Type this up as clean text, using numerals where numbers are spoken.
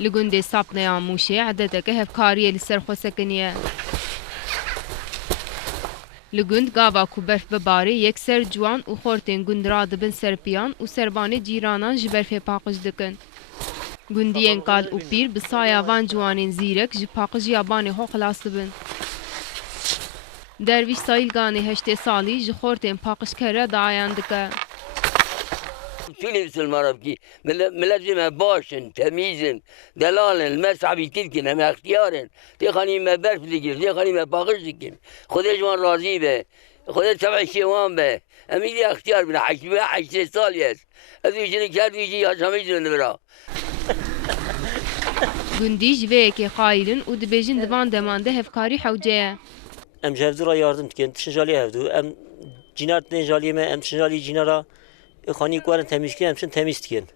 لگوندê sapneya Mûşê edeteke hevkariyê li ser xwe sekiniye. Li gund gava ku berf bibarê yekser ciwan û xortên gund radibin serpiyan û serbanê cîranan ji berfê paqij dikin. Gundiyên kal û pîr bi saya van ciwanên zîrek ji paqijiya banê xwe xilas dibin. Dervîş sayîlganê heştê salî ji xortên paqijker re dayan dike. Film Sülmarab ki milletime başın, temizin, delalin, mesabî tilkin, hem ihtiyarın. Dêxanî me berf dikin, dêxanî me paqij dikin. Xwedê ji wan razî be, Xwedê tevehşê wan be. Em îdî ihtiyar bin, heştê salî ez. Ez wî jinik her wî jî yaşamî jirin dibira. Gundî ji vê yekê xayîlin û dibêjin di van deman de hevkarî hewce ye. Em ji hevdûra yardım dikin, tişin jalî hevdû. Em cînar tên jaliyê me, em tişin jalî cînara xanî ku erin temîzkirin, em tişin temîz dikin.